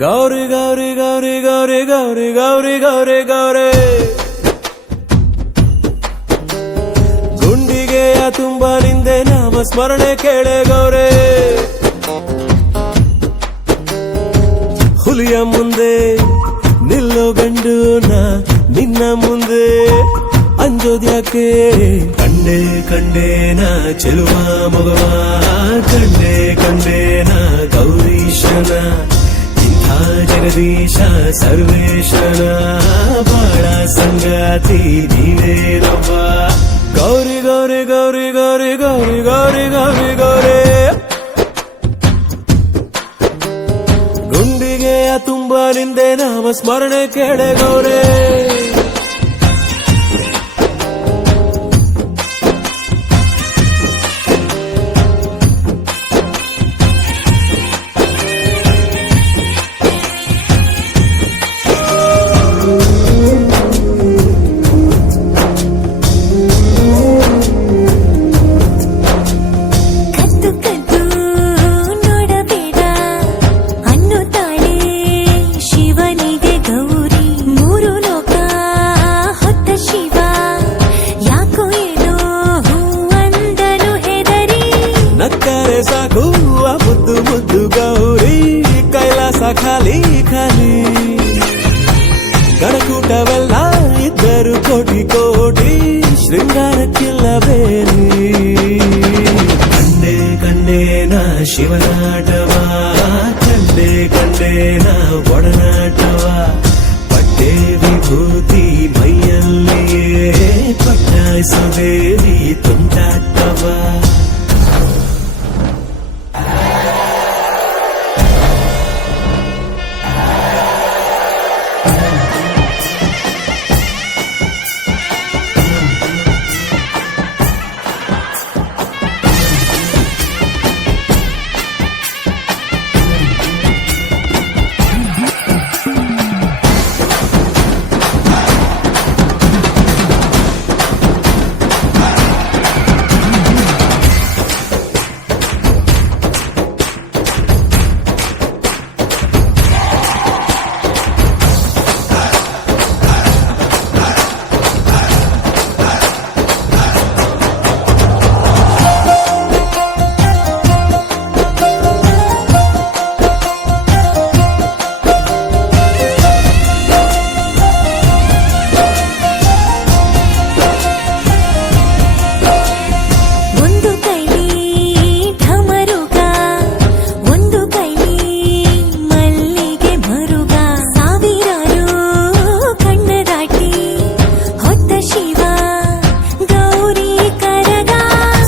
ಗೌರಿ ಗೌರಿ ಗೌರಿ ಗೌರಿ ಗೌರಿ ಗೌರಿ ಗೌರಿ ಗೌರಿ ಗುಂಡಿಗೆಯ ತುಂಬಲಿಂದೆ ನಾಮ ಸ್ಮರಣೆ ಕೇಳೆ ಗೌರೆ ಹುಲಿಯ ಮುಂದೆ ನಿಲ್ಲೋ ಗಂಡು ನಿನ್ನ ಮುಂದೆ ಅಂಜೋದ್ಯಾಕೆ ಕಂಡೆ ಕಂಡೇನ ಚೆಲುವ ಮಗವ ಕಂಡೆ ಕಂಡೇನ ಗೌರೀಶನ ಇಂಥ ಜಗದೀಶ ಸರ್ವೇಶನ ಬಾಳ ಸಂಗಾತಿ ನೀನೇನವ್ವ ಗೌರಿ ಗೌರಿ ಗೌರಿ ಗೌರಿ ಗೌರಿ ಗೌರಿ ಗೌರಿ ಗೌರಿ ಗುಂಡಿಗೆಯ ತುಂಬಲಿಂದೆ ನಾಮ ಸ್ಮರಣೆ ಕೇಳೆ ಗೌರೇ ನಕ್ಕರೆ ಸಾಕು ಮುದ್ದು ಮುದ್ದು ಗೌರಿ ಕೈಲಾಸ ಖಾಲಿ ಖಾಲಿ ಗಣಕೂಟವೆಲ್ಲ ಇದ್ದರು ಕೋಟಿ ಕೋಟಿ ಶೃಂಗಾರಕ್ಕಿಲ್ಲ ಬೇಲಿ ಕಂಡೆ ಕಂಡೇನ ಶಿವನಾಟವ ಕಂಡೆ ಕಂಡೇನ ಒಡನಾಟವ ಪಟ್ಟೆ ವಿಭೂತಿ ಮೈಯಲ್ಲಿಯೇ ಪಟ್ಟಾಯಿಸೋದೇವಿ ತುಂಟಾಟವ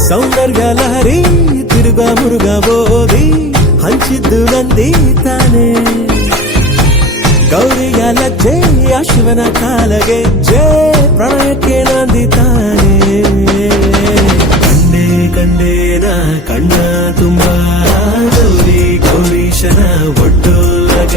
ಸೌಂದರ್ಯ ಲಹರಿ ತಿರುಗ ಮುರುಗ ಬೋದಿ ಹಂಚಿದ್ದು ನಂದಿ ತಾನೆ ಗೌರಿಯ ಲಜ್ಜೆ ಶಿವನ ಕಾಲಗೆ ಜೇ ಪ್ರಣಯಕ್ಕೆ ನಂದಿ ತಾನೆ ಕಂಡೆ ಕಂಡೇನ ಕಣ್ಣ ತುಂಬ ಗೌರಿ ಗೌರೀಶನ ಒಟ್ಟೊಲ್ಲಗ